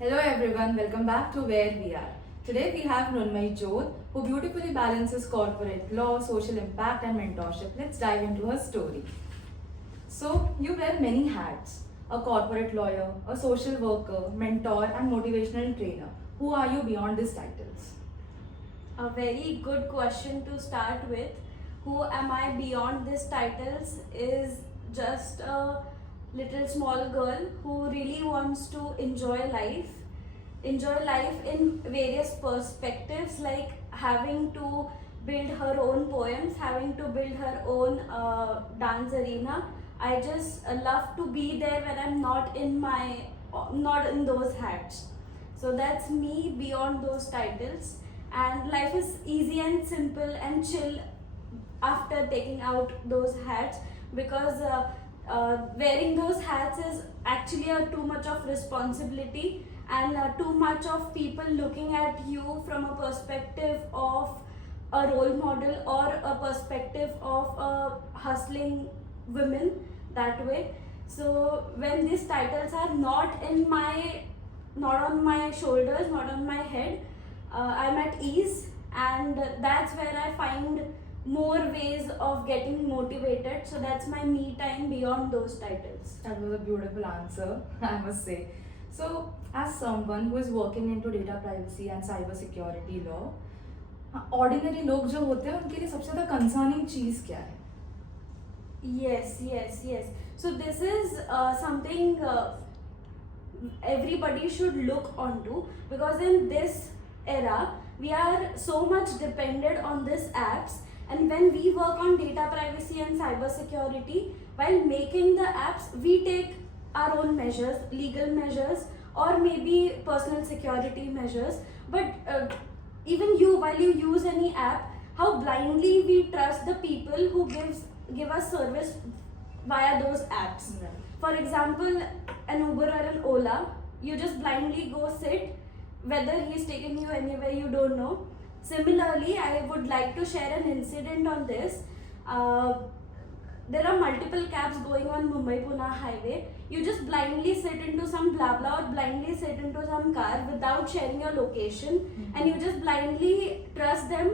Hello everyone, welcome back to Where We Are. Today we have Nunmai Jodh, who beautifully balances corporate law, social impact and mentorship. Let's dive into her story. So, you wear many hats: a corporate lawyer, a social worker, mentor and motivational trainer. Who are you beyond these titles? A very good question to start with. Who am I beyond these titles is just a little small girl who really wants to enjoy life. Enjoy life in various perspectives, like having to build her own poems, having to build her own dance arena. I just love to be there when I'm not in those hats. So that's me beyond those titles, and life is easy and simple and chill after taking out those hats, because wearing those hats is actually too much of responsibility, and too much of people looking at you from a perspective of a role model or a perspective of a hustling women, that way. So when these titles are not on my shoulders, not on my head, I'm at ease, and that's where I find more ways of getting motivated. So that's my me time beyond those titles. That was a beautiful answer, I must say. So, as someone who is working into data privacy and cyber security law, ordinary लोग जो होते हैं उनके लिए सबसे ज़्यादा concerning चीज़ क्या है? Yes. So this is something everybody should look onto, because in this era we are so much dependent on these apps, and when we work on data privacy and cyber security, while making the apps we take our own measures, legal measures, or maybe personal security measures. But even you, while you use any app, how blindly we trust the people who give us service via those apps. Right. For example, an Uber or an Ola, you just blindly go sit, whether he's taking you anywhere you don't know. Similarly, I would like to share an incident on this. There are multiple cabs going on Mumbai-Pune highway. You just blindly sit into some blah or blindly sit into some car without sharing your location, and you just blindly trust them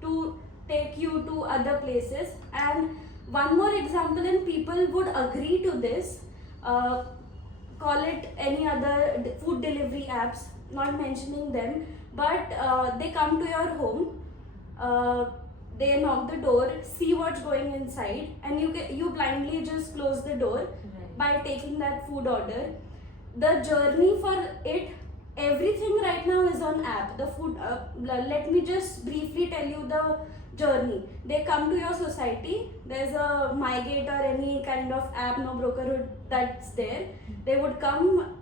to take you to other places. And one more example, and people would agree to this, call it any other food delivery apps, not mentioning them, but they come to your home, they knock the door, see what's going inside, and you blindly just close the door by taking that food order. The journey for it, everything right now is on app. The food, let me just briefly tell you the journey. They come to your society, there's a MyGate or any kind of app, no brokerhood that's there. They would come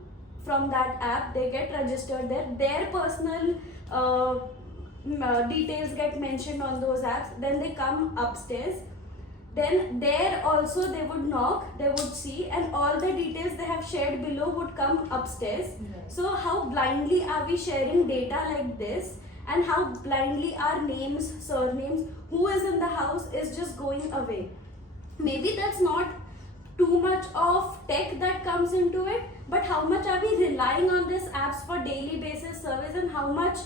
from that app, they get registered there, their personal details get mentioned on those apps. Then they come upstairs, then there also they would knock, they would see, and all the details they have shared below would come upstairs. So how blindly are we sharing data like this, and how blindly our names, surnames, who is in the house is just going away. Maybe that's not too much of tech that comes into it, but how much are we relying on these apps for daily basis service, and how much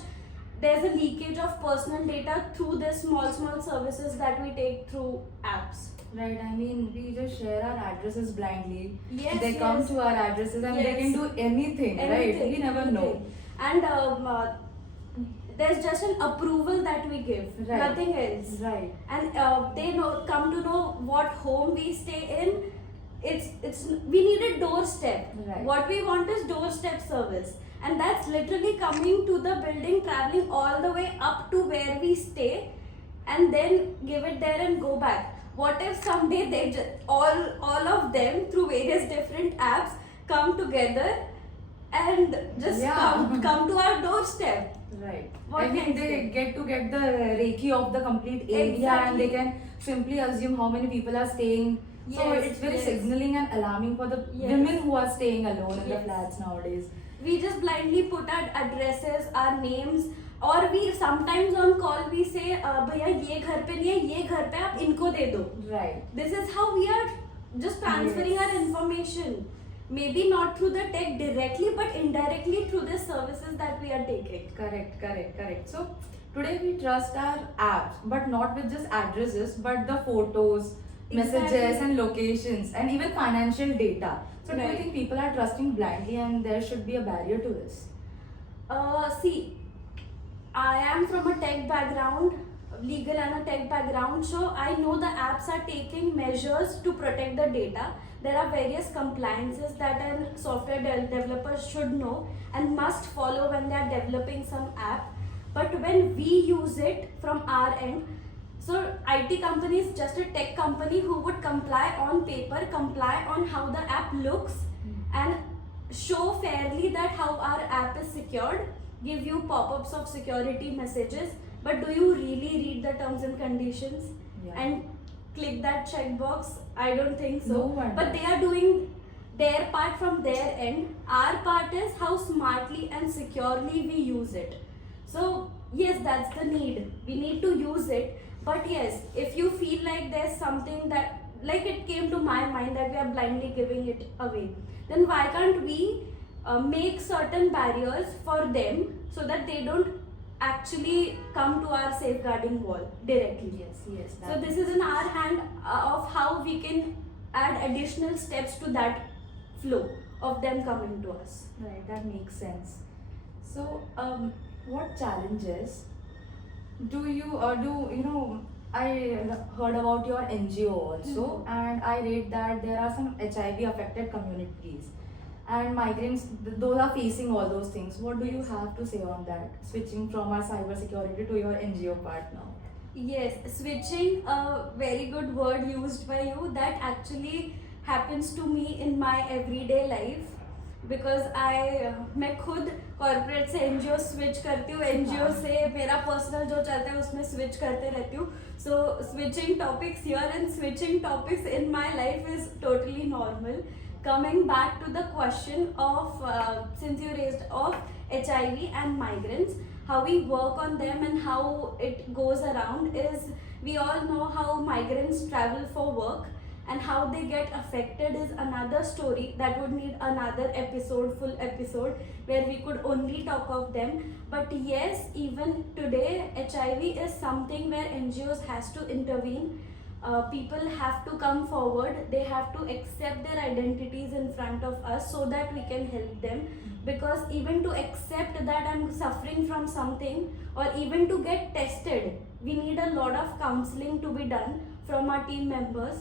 there's a leakage of personal data through the small services that we take through apps. Right, I mean, we just share our addresses blindly. Yes, they come to our addresses and they can do anything, right? We never know. And there's just an approval that we give, Right. nothing else. Right. And they come to know what home we stay in. We need a doorstep. Right. What we want is doorstep service, and that's literally coming to the building, traveling all the way up to where we stay, and then give it there and go back. What if someday they all of them through various different apps come together and just come to our doorstep? Right. What I mean, next they then? get to get the Reiki of the complete area, and they can simply assume how many people are staying. So Yes, it's very yes. signaling and alarming for the Yes. women who are staying alone in the Yes. flats nowadays. We just blindly put our addresses, our names, और we sometimes on call we say भैया ये घर पे नहीं है, ये घर पे आप इनको दे दो. Right. This is how we are just transferring Yes. our information. Maybe not through the tech directly, but indirectly through this services that we are taking. Correct. So today we trust our apps, but not with just addresses, but the photos, messages, Exactly. and locations, and even financial data. So do you Right. think people are trusting blindly, and there should be a barrier to this? See, I am from a tech background, legal and a tech background, so I know the apps are taking measures to protect the data. There are various compliances that a software developer should know and must follow when they are developing some app. But when we use it from our end, so IT company is just a tech company who would comply on paper, comply on how the app looks, and show fairly that how our app is secured, give you pop-ups of security messages, but do you really read the terms and conditions Yeah. and click that checkbox? I don't think so. No one But does. they are doing their part from their end. Our part is how smartly and securely we use it. So yes, that's the need. We need to use it. But yes, if you feel like there's something that, like it came to my mind that we are blindly giving it away, then why can't we make certain barriers for them so that they don't actually come to our safeguarding wall directly? Yes. So this is in our hand of how we can add additional steps to that flow of them coming to us. Right, that makes sense. So, what challenges do you know? I heard about your NGO also, and I read that there are some HIV affected communities, and migrants. Those are facing all those things. What do you have to say on that? Switching from our cybersecurity to your NGO part now. Yes, switching, a very good word used by you. That actually happens to me in my everyday life because मैं खुद corporate से NGO switch करती हूँ, NGO से मेरा personal जो चलता है उसमें स्विच करते रहती हूँ. So switching topics here and switching topics in my life is totally normal. Coming back to the question of since you raised of HIV and migrants, how we work on them and how it goes around is, we all know how migrants travel for work and how they get affected is another story that would need another episode, full episode, where we could only talk of them. But yes, even today HIV is something where NGOs has to intervene. People have to come forward, they have to accept their identities in front of us so that we can help them. Because even to accept that I'm suffering from something, or even to get tested, we need a lot of counseling to be done from our team members.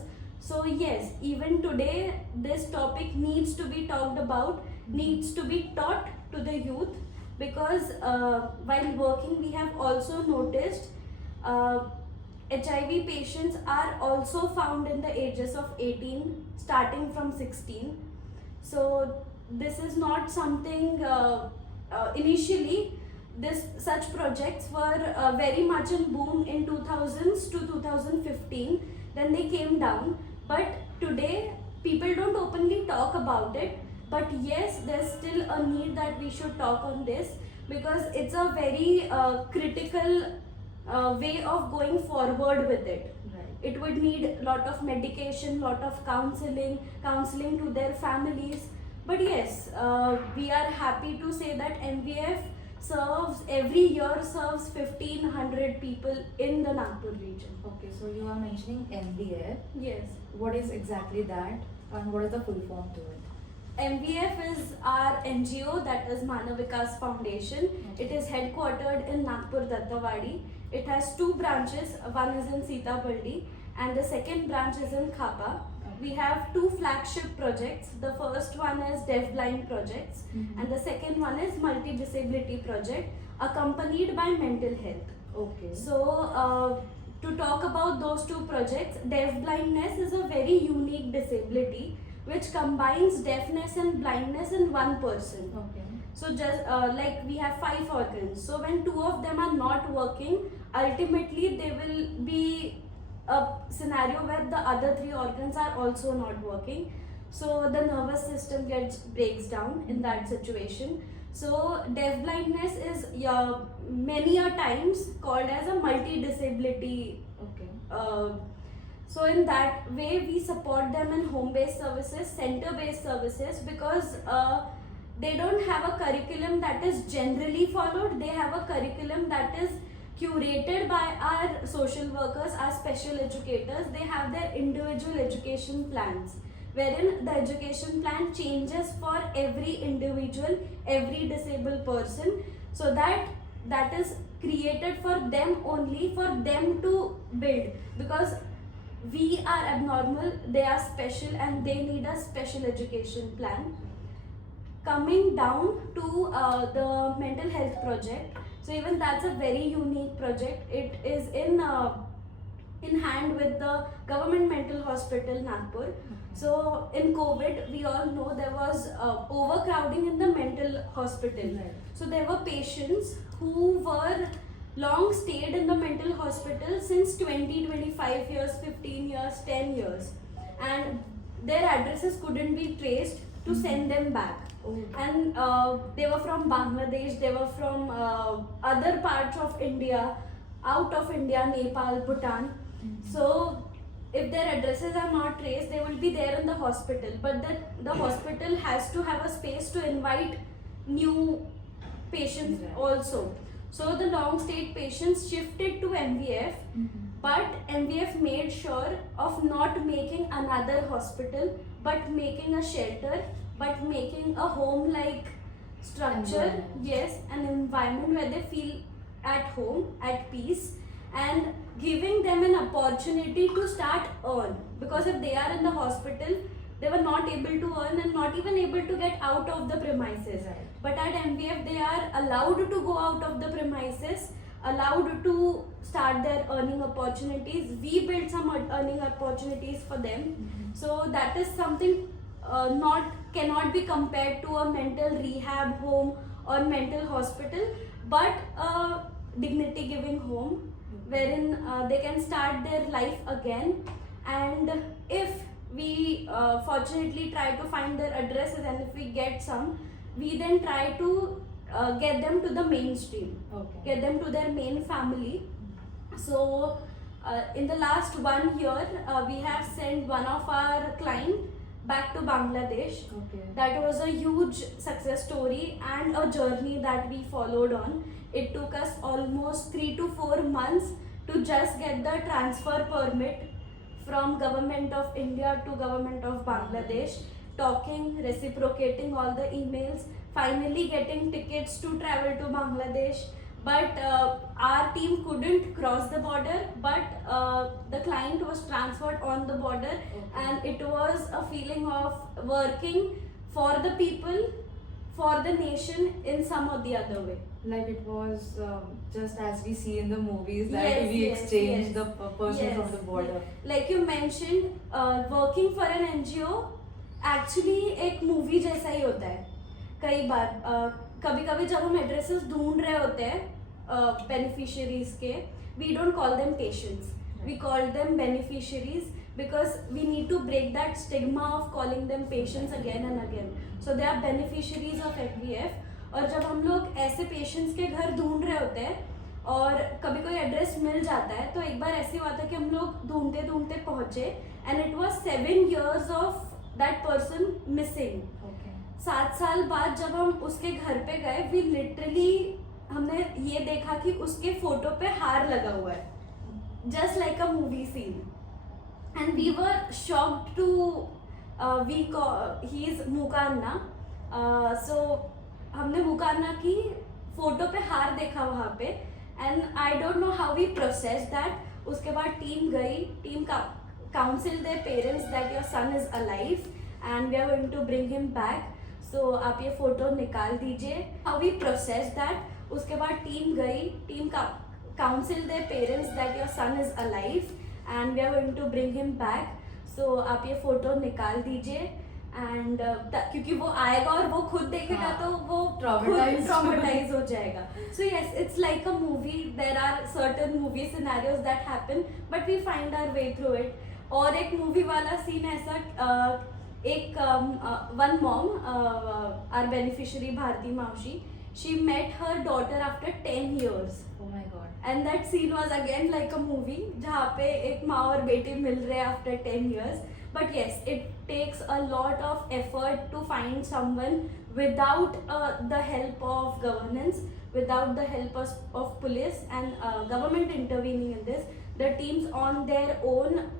So yes, even today this topic needs to be talked about, needs to be taught to the youth, because while working we have also noticed HIV patients are also found in the ages of 18, starting from 16. So this is not something initially such projects were very much in boom in 2000s to 2015, then they came down. But today people don't openly talk about it, but yes, there's still a need that we should talk on this, because it's a very critical way of going forward with it. Right. It would need a lot of medication, lot of counseling to their families. But yes, we are happy to say that MVF every year serves 1500 people in the Nagpur region. Okay, so you are mentioning MVF. Yes. What is exactly that, and what is the full form to it? MVF is our NGO, that is Manav Vikas Foundation. Okay. It is headquartered in Nagpur, Dattawadi. It has two branches, one is in Sitapalli and the second branch is in Khapa. We have two flagship projects. The first one is Deafblind Projects, and the second one is Multi-Disability Project, accompanied by mental health. Okay. So, to talk about those two projects, deafblindness is a very unique disability which combines deafness and blindness in one person. Okay. So just like we have 5 organs. So when 2 of them are not working, ultimately there will be a scenario where the other 3 organs are also not working. So the nervous system breaks down in that situation. So deafblindness is many a times called as a multi-disability. Okay. So in that way we support them in home-based services, center-based services, because they don't have a curriculum that is generally followed. They have a curriculum that is curated by our social workers, our special educators. They have their individual education plans, wherein the education plan changes for every individual, every disabled person, so that is created for them only, for them to build, because we are abnormal, they are special, and they need a special education plan. Coming down to the mental health project, so even that's a very unique project. It is in hand with the government mental hospital Nagpur. So in COVID, we all know there was overcrowding in the mental hospital. Right. So there were patients who were long stayed in the mental hospital since 20, 25 years, 15 years, 10 years, and their addresses couldn't be traced to send them back. Oh. And they were from Bangladesh, they were from other parts of India, out of India, Nepal, Bhutan. So if their addresses are not traced, they will be there in the hospital, but the hospital has to have a space to invite new patients Right. also. So the long stayed patients shifted to MVF, but MVF made sure of not making another hospital, but making a shelter, but making a home like structure. Environment. Yes, an environment where they feel at home, at peace, and giving them an opportunity to start earn, because if they are in the hospital, they were not able to earn and not even able to get out of the premises. Right. But at MVF, they are allowed to go out of the premises, allowed to start their earning opportunities. We built some earning opportunities for them. So that is something cannot be compared to a mental rehab home or mental hospital, but a dignity giving home wherein they can start their life again. And if we fortunately try to find their addresses, and if we get some, we then try to get them to the mainstream, Okay. get them to their main family. So in the last 1 year, we have sent one of our client back to Bangladesh. Okay. That was a huge success story and a journey that we followed on. It took us almost 3 to 4 months to just get the transfer permit from Government of India to Government of Bangladesh, talking, reciprocating all the emails, finally getting tickets to travel to Bangladesh. But our team couldn't cross the border, but the client was transferred on the border, and it was a feeling of working for the people, for the nation in some or the other way. Like it was just as we see in the movies that Yes, we yes, exchange yes. the person Yes. from the border. Like you mentioned, working for an NGO actually एक movie जैसा ही होता है. कई बार कभी कभी जब हम addresses ढूंढ रहे होते हैं बेनिफिशियरीज के, we don't call them patients, we call them beneficiaries, because we need to break that stigma of calling them patients again and again. So they are beneficiaries of FBF. और जब हम लोग ऐसे पेशेंट्स के घर ढूंढ रहे होते हैं और कभी कोई एड्रेस मिल जाता है, तो एक बार ऐसे हुआ था कि हम लोग ढूंढते ढूंढते पहुंचे, and it was 7 years of that person missing. Okay. 7 साल बाद जब हम उसके घर पे गए, वी लिटरली हमने ये देखा कि उसके फोटो पे हार लगा हुआ है, just like a movie scene. And we were shocked to he is Mukanna. So हमने मुकान्ना की फोटो पे हार देखा वहाँ पे, and I don't know how we process that. उसके बाद टीम गई, टीम का council their parents that your son is alive and we are going to bring him back, so आप ये फोटो निकाल दीजिए. How we process that. उसके बाद टीम गई, टीम का council their parents that your son is alive and we are going to bring him back, so आप ये फोटो निकाल दीजिए. एंड क्योंकि वो आएगा और वो खुद देखेगा, हाँ, तो वो Traumatized. ट्रॉमेटाइज हो जाएगा. So yes, it's like a movie. There are certain movie scenarios that happen, but we find our way through it. और एक मूवी वाला सीन ऐसा, एक one mom, our beneficiary Bharati मावशी, she met her daughter after 10 years. Oh my God. And that scene was again like a movie, जहाँ पे एक माँ और बेटी मिल रहे हैं after 10 years. But yes, it takes a lot of effort to find someone without the help of governance, without the help of police and government intervening in this, the teams on their own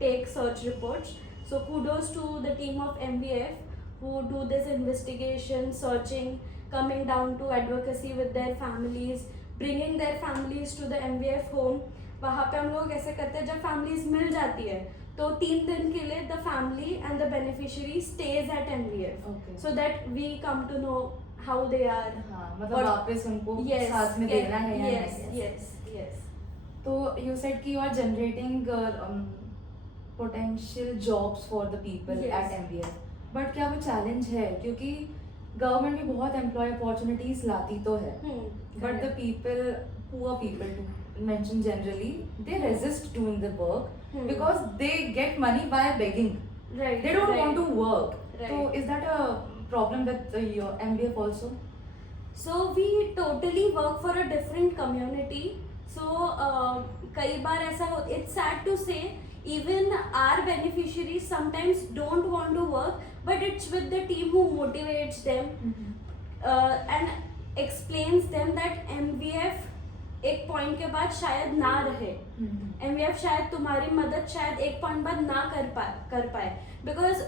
take search reports. So kudos to the team of MVF who do this investigation, searching, coming down to advocacy with their families, bringing their families to the MVF home. वहाँ पे हम लोग ऐसे करते हैं, जब families मिल जाती है तो 3 दिन के लिए the family and the beneficiary stays at MVF, Okay. so that we come to know how they are. हाँ, मतलब What- वापस उनको Yes, साथ में देना है या yes, नहीं। yes, yes. तो you said कि you are generating potential jobs for the people Yes. at MVF, but क्या वो challenge है, क्योंकि गवर्नमेंट भी बहुत एम्प्लॉय अपॉर्चुनिटीज लाती तो है, but the people, poor people to mention generally, they resist doing the work because they get money by begging. Right. They don't right. want to work. Right. So is that a problem with your MVF also? So we totally work for a different community. So कई बार ऐसा हो, it's sad to say, even our beneficiaries sometimes don't want to work, but it's with the team who motivates them and explains them that MVF एक point के बाद शायद ना रहे, MVF शायद तुम्हारी मदद शायद एक पॉइंट बाद ना कर पाए, because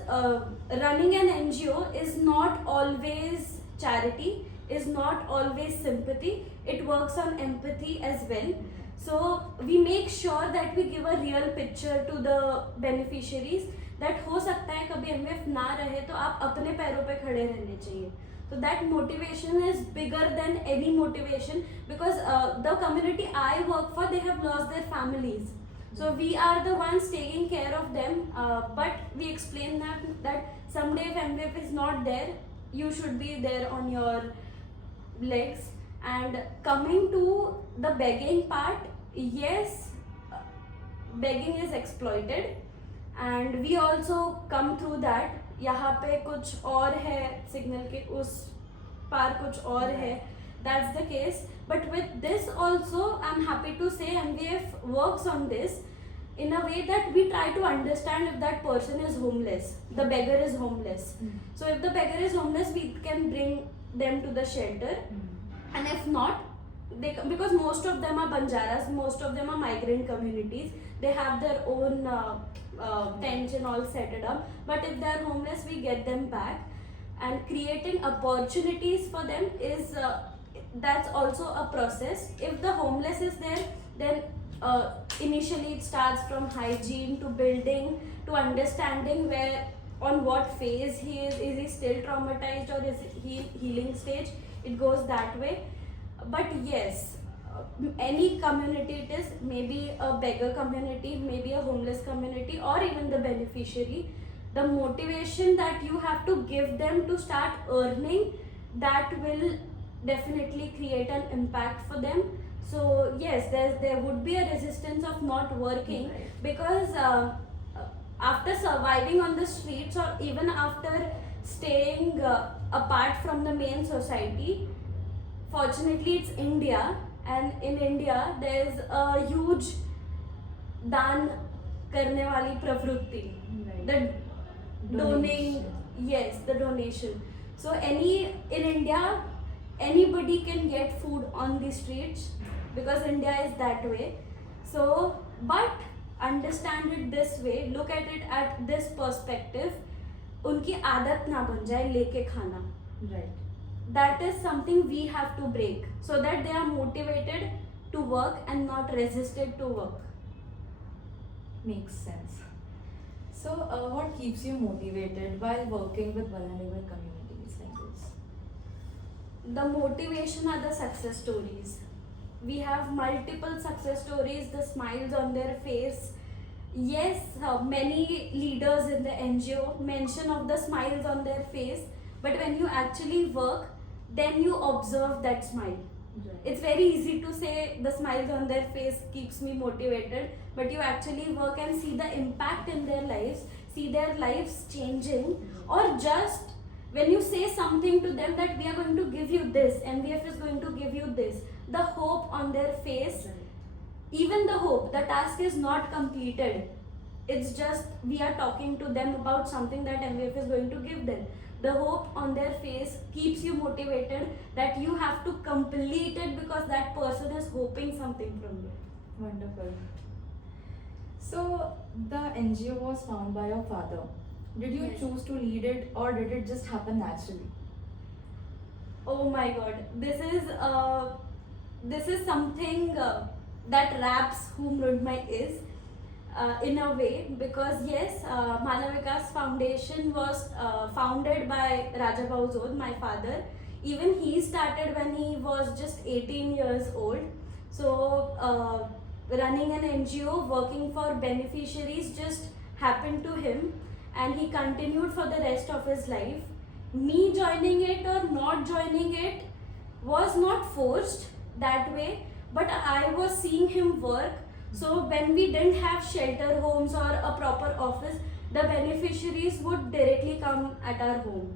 running an NGO is not always charity, is not always sympathy, it works on empathy as well. So we make sure that we give a real picture to the beneficiaries that हो सकता है कभी MVF ना रहे तो आप अपने पैरों पे खड़े रहने चाहिए. So that motivation is bigger than any motivation, because the community I work for, they have lost their families. So we are the ones taking care of them, but we explain that someday if MVF is not there, you should be there on your legs. And coming to the begging part, yes, begging is exploited and we also come through that. यहाँ पे कुछ और है signal के उस पार कुछ और है, that's the case. But with this also, I'm happy to say MVF works on this in a way that we try to understand if that person is homeless, the beggar is homeless. So if the beggar is homeless, we can bring them to the shelter. And if not, because most of them are Banjaras, most of them are migrant communities, they have their own tents and all set it up. But if they are homeless, we get them back. And creating opportunities for them is that's also a process. If the homeless is there, then initially it starts from hygiene to building to understanding where, on what phase he is he still traumatized or is he healing stage, it goes that way. But yes, any community it is, maybe a beggar community, maybe a homeless community, or even the beneficiary, the motivation that you have to give them to start earning, that will definitely create an impact for them. So yes, there would be a resistance of not working, because after surviving on the streets or even after staying apart from the main society, fortunately it's India, and in India there is a huge दान करने वाली प्रवृत्ति, the donating, yes, the donation. So in India, anybody can get food on the streets because India is that way. So, but understand it this way, look at it at this perspective, उनकी आदत ना बन जाए लेके खाना. Right. That is something we have to break, so that they are motivated to work and not resisted to work. Makes sense. So, what keeps you motivated while working with vulnerable communities like this? The motivation are the success stories. We have multiple success stories, the smiles on their face. Yes, many leaders in the NGO mention of the smiles on their face, but when you actually work, then you observe that smile. Right. It's very easy to say the smiles on their face keeps me motivated, but you actually work and see the impact in their lives, see their lives changing, or just when you say something to them that we are going to give you this, MVF is going to give you this, the hope on their face, even the hope, the task is not completed. It's just we are talking to them about something that MVF is going to give them. the hope on their face keeps you motivated that you have to complete it because that person is hoping something from you. Wonderful. So, the NGO was found by your father. Did you Yes. choose to lead it or did it just happen naturally? Oh my god, this is something that wraps who Mrunmayee is in a way, because yes, Manavikas Foundation was founded by Raja Bauzod, my father. Even he started when he was just 18 years old. So running an NGO, working for beneficiaries just happened to him, and he continued for the rest of his life. Me joining it or not joining it was not forced that way, but I was seeing him work. So when we didn't have shelter homes or a proper office, the beneficiaries would directly come at our home.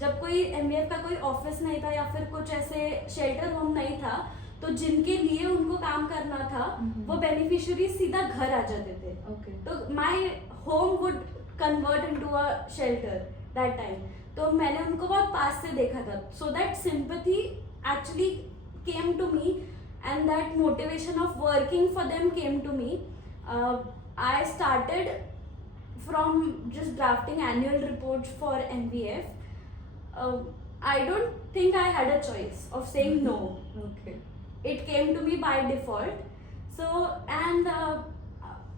जब कोई MF का कोई office नहीं था या फिर कुछ ऐसे शेल्टर होम नहीं था, तो जिनके लिए उनको काम करना था वो बेनिफिशियरी सीधा घर आ जाते थे. Okay. तो my home would convert into a shelter that time. तो मैंने उनको बहुत पास से देखा था. So that sympathy actually came to me and that motivation of working for them came to me. I started from just drafting annual reports for NVF. I don't think I had a choice of saying no. Okay. It came to me by default. So, and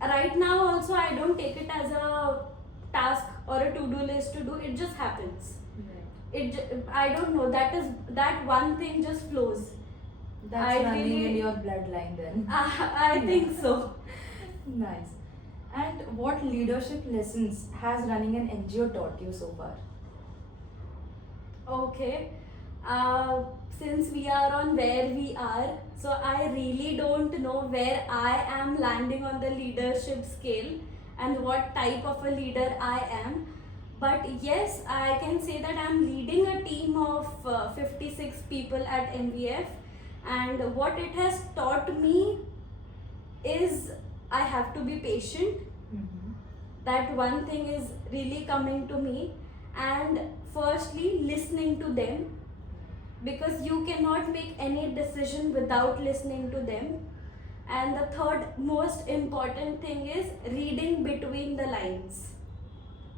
right now also I don't take it as a task or a to-do list to do. It just happens. Right. I don't know. That one thing just flows. That's I running in really- your bloodline then. I think so. Nice. And what leadership lessons has running an NGO taught you so far? Okay. Since we are on where we are, so I really don't know where I am landing on the leadership scale and what type of a leader I am. But yes, I can say that I'm leading a team of 56 people at MVF, and what it has taught me is I have to be patient. That one thing is really coming to me, and firstly listening to them, because you cannot make any decision without listening to them. And the third most important thing is reading between the lines,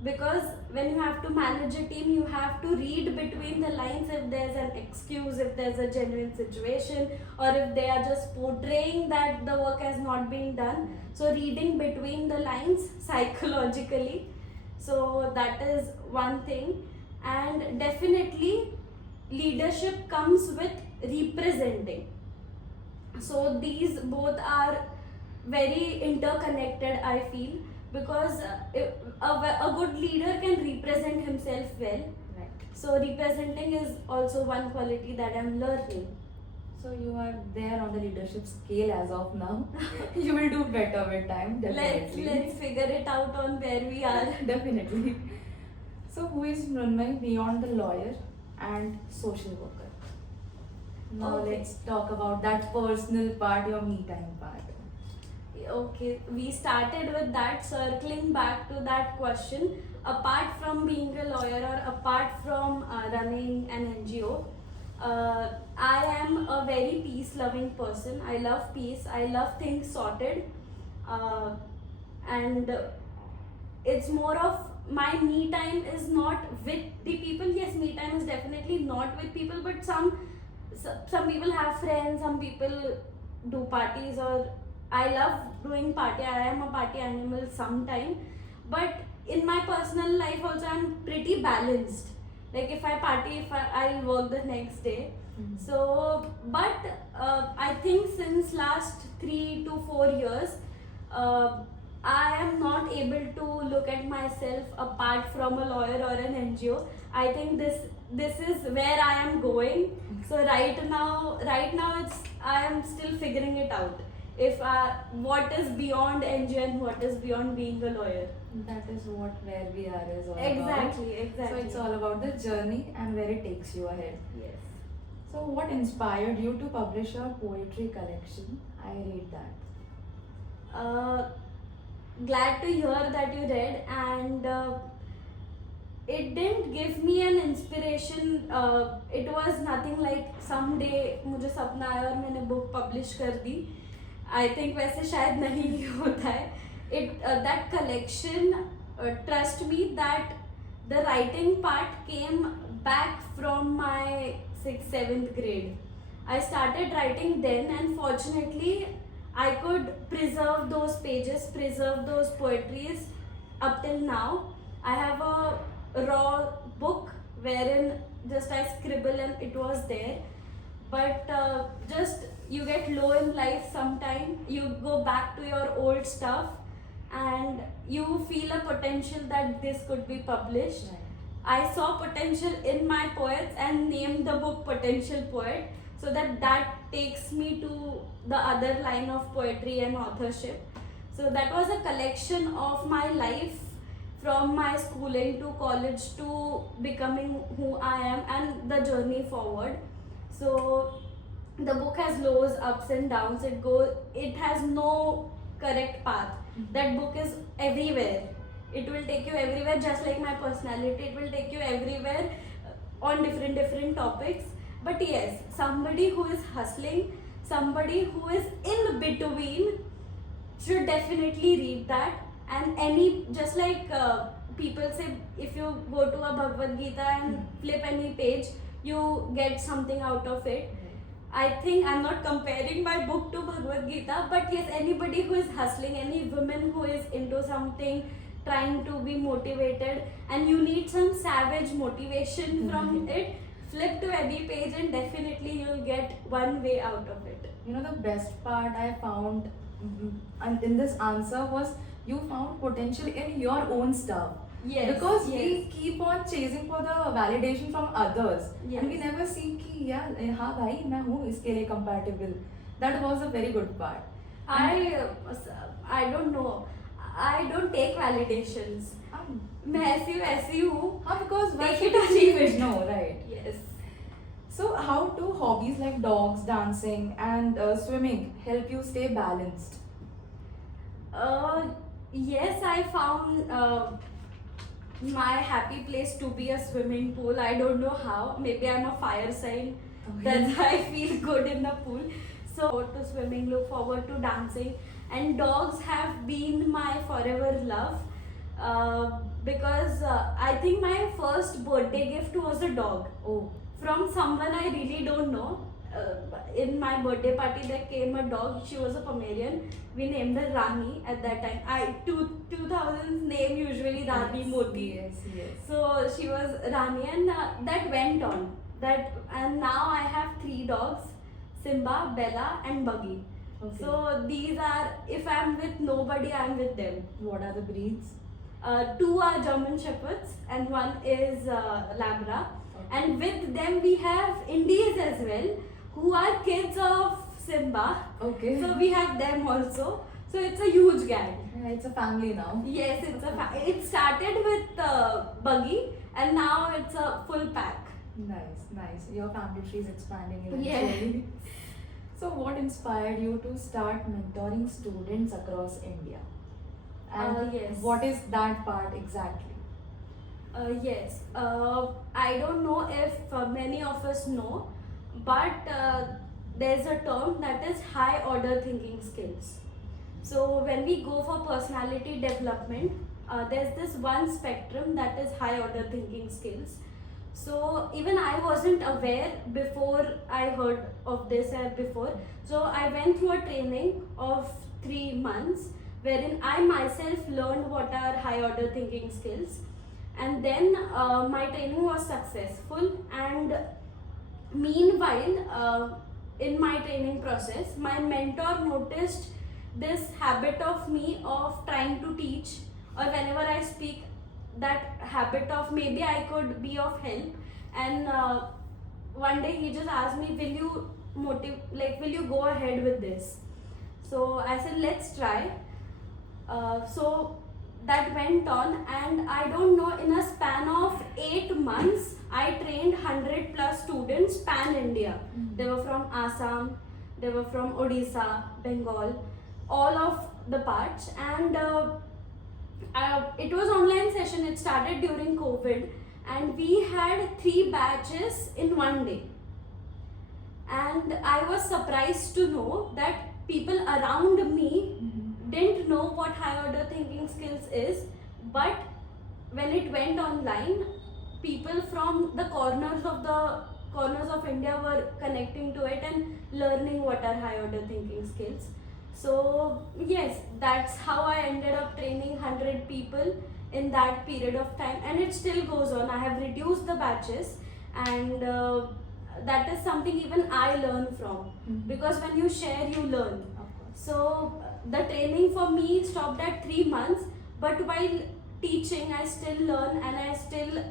because when you have to manage a team, you have to read between the lines if there's an excuse, if there's a genuine situation, or if they are just portraying that the work has not been done. So reading between the lines psychologically, so that is one thing. And definitely leadership comes with representing. So these both are very interconnected, I feel, because a good leader can represent himself well. Right. So representing is also one quality that I'm learning. So you are there on the leadership scale as of now. You will do better with time, definitely. Let's figure it out on where we are. Definitely. So who is Mrunmayee beyond the lawyer and social worker? Now Okay. let's talk about that personal part, your me time part. Okay, we started with that, circling back to that question. Apart from being a lawyer or apart from running an NGO, I am a very peace-loving person. I love peace. I love things sorted, and it's more of my me time is not with the people. Yes, me time is definitely not with people, but some people have friends. Some people do parties, or I love doing party. I am a party animal sometime, but in my personal life also I'm pretty balanced. Like if I party, I'll work the next day. So, but I think since last 3 to 4 years, I am not able to look at myself apart from a lawyer or an NGO. I think this is where I am going. So right now I am still figuring it out. If what is beyond NGO and what is beyond being a lawyer. That is what where we are is all about. Exactly. So it's all about the journey and where it takes you ahead. Yes. So what inspired you to publish your poetry collection? I read that. Glad to hear that you read, and it didn't give me an inspiration. It was nothing like someday मुझे सपना आया और मैंने book publish कर दी. I think वैसे शायद नहीं होता है. That collection, trust me that the writing part came back from my 6th 7th grade. I started writing then, and fortunately I could preserve those pages, preserve those poetries up till now. I have a raw book wherein just I scribble and it was there. But just you get low in life sometime, you go back to your old stuff and you feel a potential that this could be published. I saw potential in my poets and named the book Potential Poet, so that takes me to the other line of poetry and authorship. So that was a collection of my life from my schooling to college to becoming who I am and the journey forward. So the book has lows, ups and downs. It has no correct path. That book is everywhere. It will take you everywhere, just like my personality. It will take you everywhere on different topics. But yes, somebody who is hustling, somebody who is in between should definitely read that. And just like people say, if you go to a Bhagavad Gita and flip any page, you get something out of it. I think I'm not comparing my book to Bhagavad Gita, but yes, anybody who is hustling, any woman who is into something, trying to be motivated, and you need some savage motivation from it, flip to any page and definitely you'll get one way out of it. You know, the best part I found and in this answer was you found potential in your own stuff. Yes. Because yes. we keep on chasing for the validation from others. Yes. And we never see कि यार हाँ भाई मैं हूँ इसके लिए compatible. That was a very good part. I don't know. I don't take validations. मैं ऐसी वैसी हूँ. हाँ, because Take once it you or achieve leave it, it. no, right? Yes. So how do hobbies like dogs, dancing and swimming help you stay balanced? Yes, I found my happy place to be a swimming pool. I don't know how. Maybe I'm a fire sign. Okay. That's why I feel good in the pool. So forward to swimming, look forward to dancing. And dogs have been my forever love. Because I think my first birthday gift was a dog. Oh. From someone I really don't know. In my birthday party there came a dog. She was a Pomeranian. We named her Rani at that time. 2000s name usually Rani Moti. Yes, yes. So she was Rani, and that went on. And now I have 3 dogs: Simba, Bella, and Buggy. Okay. So these are, if I'm with nobody, I'm with them. What are the breeds? 2 are German Shepherds and 1 is Labra. Okay. And with them we have Indies as well, who are kids of Simba. Okay. So we have them also. So it's a huge gang. Yeah, it's a family now. Yes, it started with Buggy and now it's a full pack. Nice, nice. Your family tree is expanding Yeah. eventually. So what inspired you to start mentoring students across India? And Yes. what is that part exactly? Yes. I don't know if many of us know, but there's a term that is high order thinking skills. So when we go for personality development, there's this one spectrum that is high order thinking skills. So even I wasn't aware before I heard of this before. So I went through a training of 3 months wherein I myself learned what are high order thinking skills. And then my training was successful, and meanwhile in my training process my mentor noticed this habit of me of trying to teach, or whenever I speak, that habit of maybe I could be of help. And one day he just asked me, will you go ahead with this? So I said, let's try. So that went on, and I don't know, in a span of 8 months I trained 100 plus students pan India. They were from Assam, they were from Odisha, Bengal, all of the parts. And It was online session. It started during COVID, and we had 3 batches in one day. And I was surprised to know that people around me didn't know what high order thinking skills is, but when it went online, people from the corners of India were connecting to it and learning what are high order thinking skills. So yes, that's how I ended up training 100 people in that period of time, and it still goes on. I have reduced the batches, and that is something even I learn from, because when you share, you learn. Of course. So the training for me stopped at 3 months, but while teaching, I still learn, and I still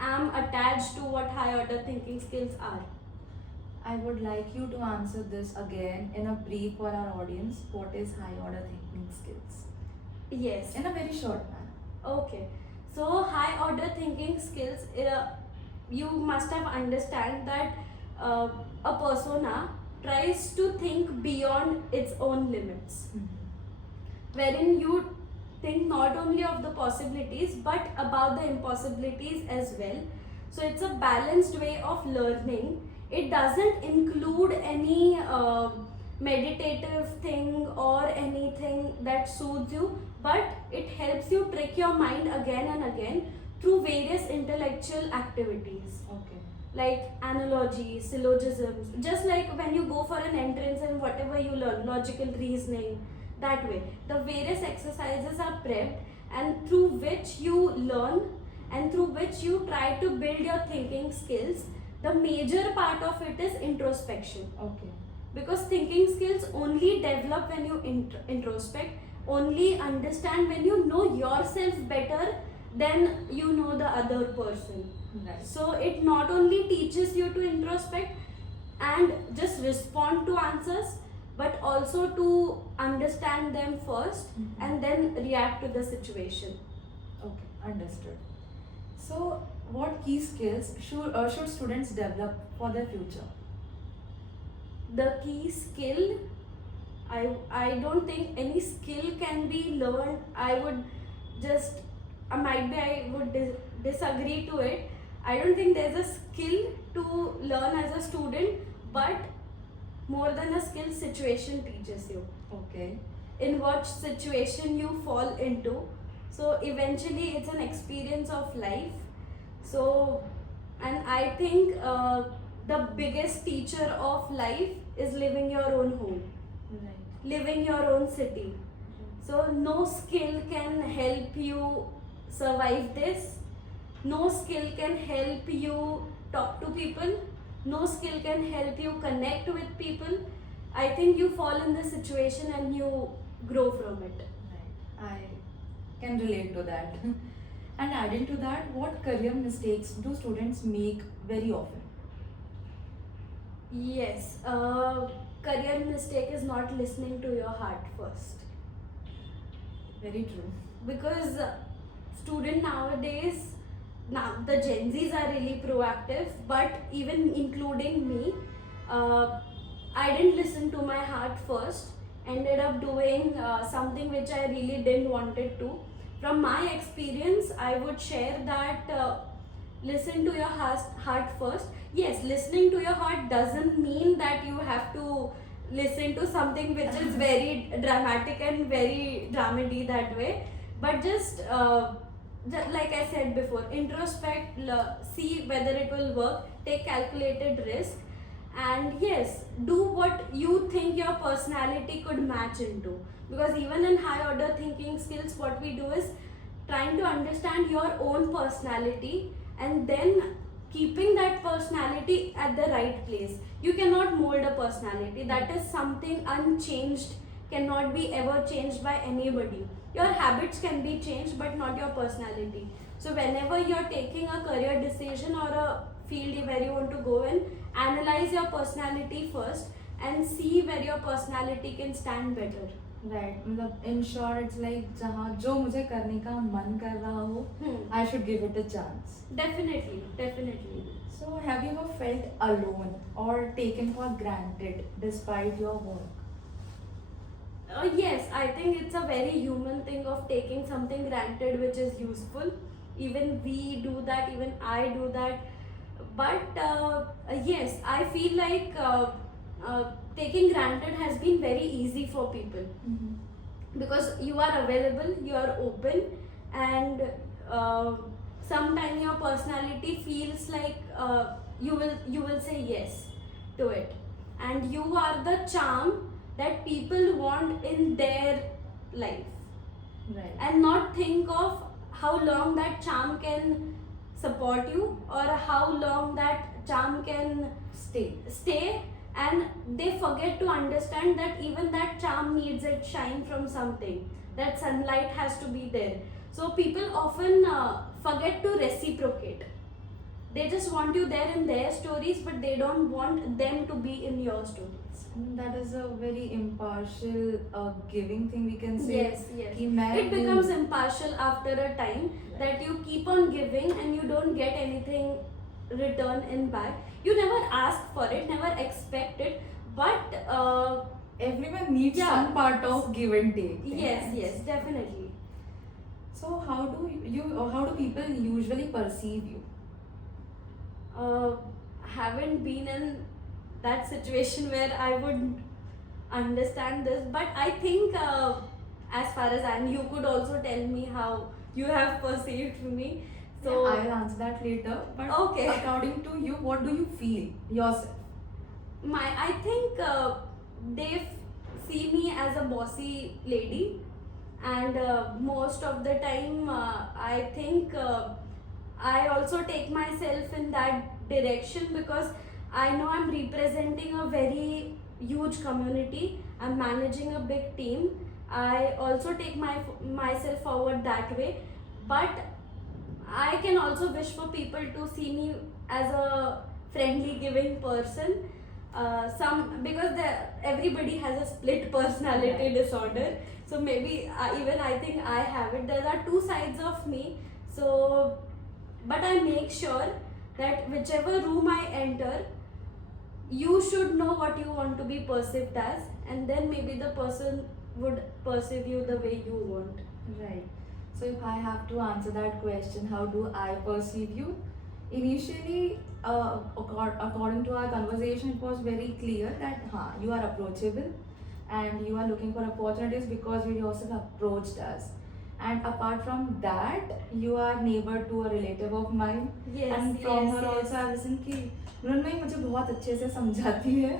am attached to what high order thinking skills are. I would like you to answer this again in a brief for our audience. What is high order thinking skills? Yes. In a very short manner. Okay. So high order thinking skills, you must have understand that a persona tries to think beyond its own limits, wherein you think not only of the possibilities but about the impossibilities as well. So it's a balanced way of learning. It doesn't include any meditative thing or anything that soothes you, but it helps you trick your mind again and again through various intellectual activities Okay. like analogies, syllogisms, just like when you go for an entrance and whatever you learn, logical reasoning, that way. The various exercises are prepped, and through which you learn and through which you try to build your thinking skills. The major part of it is introspection, Okay. because thinking skills only develop when you introspect, only understand when you know yourself better than you know the other person. Right. So it not only teaches you to introspect and just respond to answers, but also to understand them first and then react to the situation. Okay, understood. So, what key skills should students develop for their future? The key skill, I don't think any skill can be learned. I would just, I would disagree to it. I don't think there's a skill to learn as a student, but more than a skill, situation teaches you. Okay. In what situation you fall into. So eventually it's an experience of life. So, and I think the biggest teacher of life is living your own home, Right. living your own city. So no skill can help you survive this. No skill can help you talk to people. No skill can help you connect with people. I think you fall in this situation and you grow from it. Right. I can relate to that. And adding to that, what career mistakes do students make very often? Yes, career mistake is not listening to your heart first. Very true. Because student nowadays, now the Gen Zs are really proactive, but even including me, I didn't listen to my heart first, ended up doing something which I really didn't wanted to. From my experience, I would share that listen to your heart first. Yes, listening to your heart doesn't mean that you have to listen to something which is very dramatic and very dramedy that way, but just like I said before, introspect, see whether it will work, take calculated risk, and yes, do what you think your personality could match into. Because even in high order thinking skills, what we do is trying to understand your own personality and then keeping that personality at the right place. You cannot mold a personality, that is something unchanged, cannot be ever changed by anybody. Your habits can be changed, but not your personality. So whenever you're taking a career decision or a field where you want to go in, analyze your personality first and see where your personality can stand better. Right. मतलब in short, it's like जहाँ जो मुझे करने का मन कर रहा हो, I should give it a chance. Definitely, definitely. So, have you ever felt alone or taken for granted despite your work? Yes, I think it's a very human thing of taking something granted which is useful. Even we do that, even I do that. But yes, I feel like taking granted has been very easy for people because you are available, you are open, and uh, sometimes your personality feels like you will say yes to it, and you are the charm that people want in their life, Right. and not think of how long that charm can support you or how long that charm can stay, and they forget to understand that even that charm needs its shine from something, that sunlight has to be there. So people often forget to reciprocate. They just want you there in their stories, but they don't want them to be in your stories. That is a very impartial giving thing we can say. Yes, yes. कि मैं It दूँ. becomes impartial after a time that you keep on giving and you don't get anything return in back. You never ask for it, never expect it, but Everyone needs Yeah. some part of give and take. yes, right? yes, definitely. So how do people usually perceive you? Haven't been in that situation where I would understand this, but I think as far as you could also tell me how you have perceived me. So I will answer that later. But Okay. according to you, what do you feel yourself? I think they see me as a bossy lady, and most of the time I think I also take myself in that direction because I know I'm representing a very huge community. I'm managing a big team. I also take myself forward that way, but I can also wish for people to see me as a friendly, giving person. Some because everybody has a split personality Right. disorder, so maybe even I think I have it. There are two sides of me, so but I make sure that whichever room I enter, you should know what you want to be perceived as, and then maybe the person would perceive you the way you want. Right. So if I have to answer that question, how do I perceive you? Initially, according to our conversation, it was very clear that you are approachable and you are looking for opportunities because you yourself approached us. And apart from that, you are neighbor to a relative of mine. Yes, And from yes, her yes. also I listened कि मृण्मयी मुझे बहुत अच्छे से समझाती है.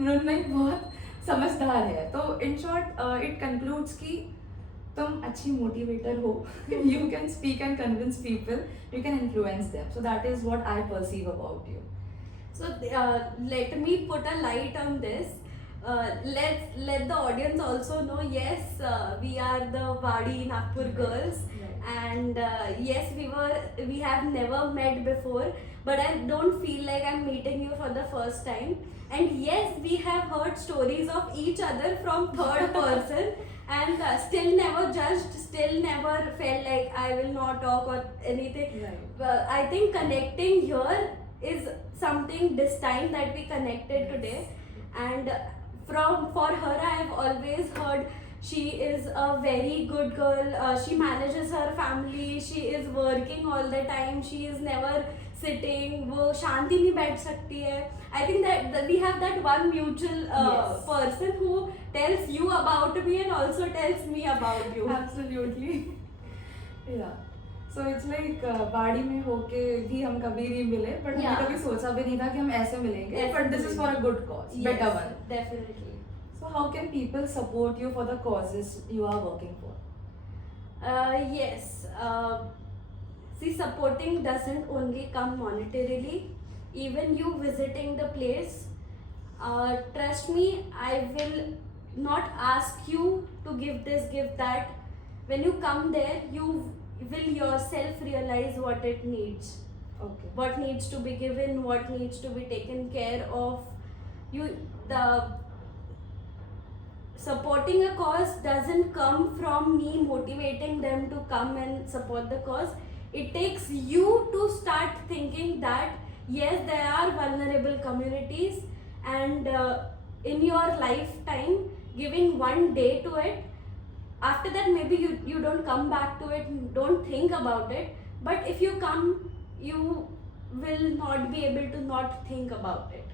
मृण्मयी बहुत समझदार है. तो in short, it concludes कि तुम अच्छी मोटिवेटर हो. You can speak and convince people. You can influence them. So that is what I perceive about you. So let me put a light on this. Let the audience also know. Yes, we are the Wadi Nagpur girls, Right. and yes, we have never met before. But I don't feel like I'm meeting you for the first time. And yes, we have heard stories of each other from third person, and still never judged, still never felt like I will not talk or anything. Right. I think connecting here is something this time that we connected Yes. today, and for her I have always heard she is a very good girl. She manages her family, she is working all the time, she is never sitting, वो शांति नहीं बैठ सकती है. I think that we have that one mutual Yes. person who tells you about me and also tells me about you. Absolutely. Yeah. So it's like बाड़ी में होके भी हम कभी नहीं मिले, but हमने Yeah. कभी सोचा भी नहीं था कि हम ऐसे मिलेंगे. Yes, But this is for a good cause, better one. Definitely. So how can people support you for the causes you are working for? Yes. See, supporting doesn't only come monetarily. Even you visiting the place, trust me, I will not ask you to give this, give that. When you come there, you will yourself realize what it needs, Okay. what needs to be given, what needs to be taken care of. The supporting a cause doesn't come from me motivating them to come and support the cause. It takes you to start thinking that yes, there are vulnerable communities, and in your lifetime giving one day to it. After that, maybe you don't come back to it, don't think about it. But if you come, you will not be able to not think about it.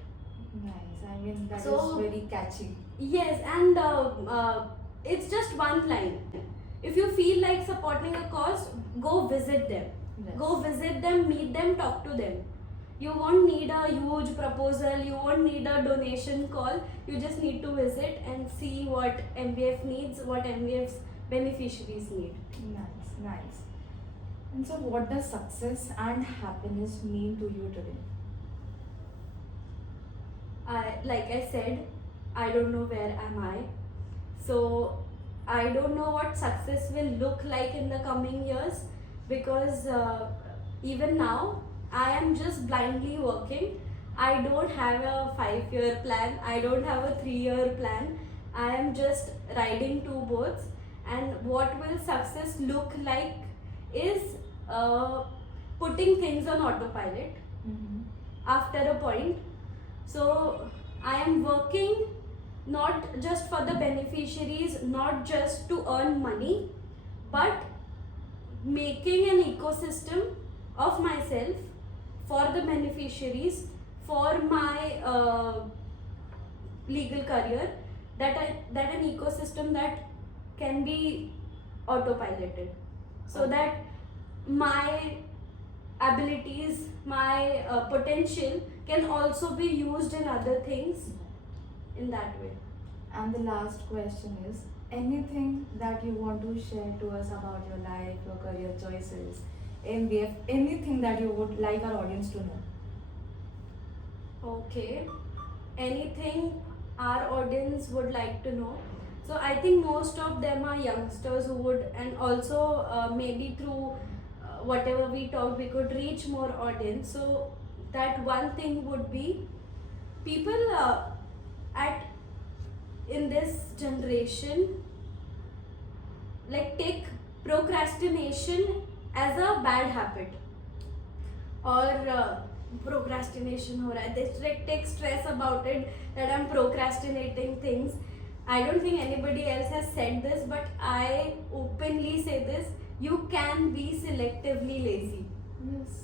Nice. I mean, that is So- very catchy. Yes, and it's just one line. If you feel like supporting a cause, go visit them. Yes. Go visit them, meet them, talk to them. You won't need a huge proposal, you won't need a donation call. You just need to visit and see what MVF needs, what MVF's beneficiaries need. Nice, nice. And so, what does success and happiness mean to you today? Like I said, I don't know where am I. So I don't know what success will look like in the coming years, because even now I am just blindly working. I don't have a 5-year plan. I don't have a 3-year plan. I am just riding two boats. And what will success look like is putting things on autopilot after a point. So I am working not just for the beneficiaries, not just to earn money, but making an ecosystem of myself for the beneficiaries, for my legal career, that an ecosystem that can be autopiloted, so Okay. that my abilities, my potential can also be used in other things in that way. And the last question is, anything that you want to share to us about your life, your career choices, MBF, anything that you would like our audience to know? Okay. Anything our audience would like to know? So I think most of them are youngsters who would, and also maybe through whatever we talk, we could reach more audience. So that one thing would be, people at in this generation like take procrastination as a bad habit, or procrastination हो रहा है, they take stress about it that I'm procrastinating things. I don't think anybody else has said this, but I openly say this: you can be selectively lazy. Yes.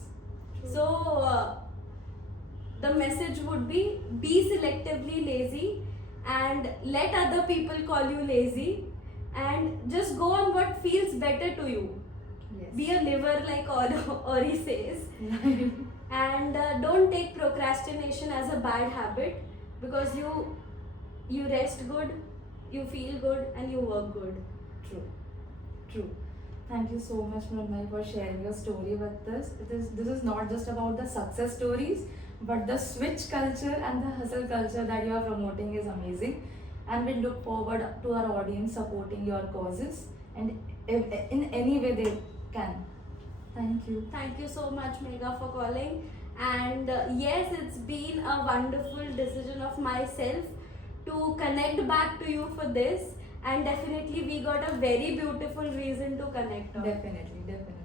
So the message would be selectively lazy, and let other people call you lazy, and just go on what feels better to you. Yes. Be a liver, like Ori says. And don't take procrastination as a bad habit, because you rest good, you feel good, and you work good. True. True. Thank you so much, Mrunmayee, for sharing your story with us. This is not just about the success stories, but the switch culture and the hustle culture that you are promoting is amazing. And we look forward to our audience supporting your causes and in any way they can. Thank you. Thank you so much, Megha, for calling. And yes, it's been a wonderful decision of myself to connect back to you for this. And definitely, we got a very beautiful reason to connect on. Definitely, definitely.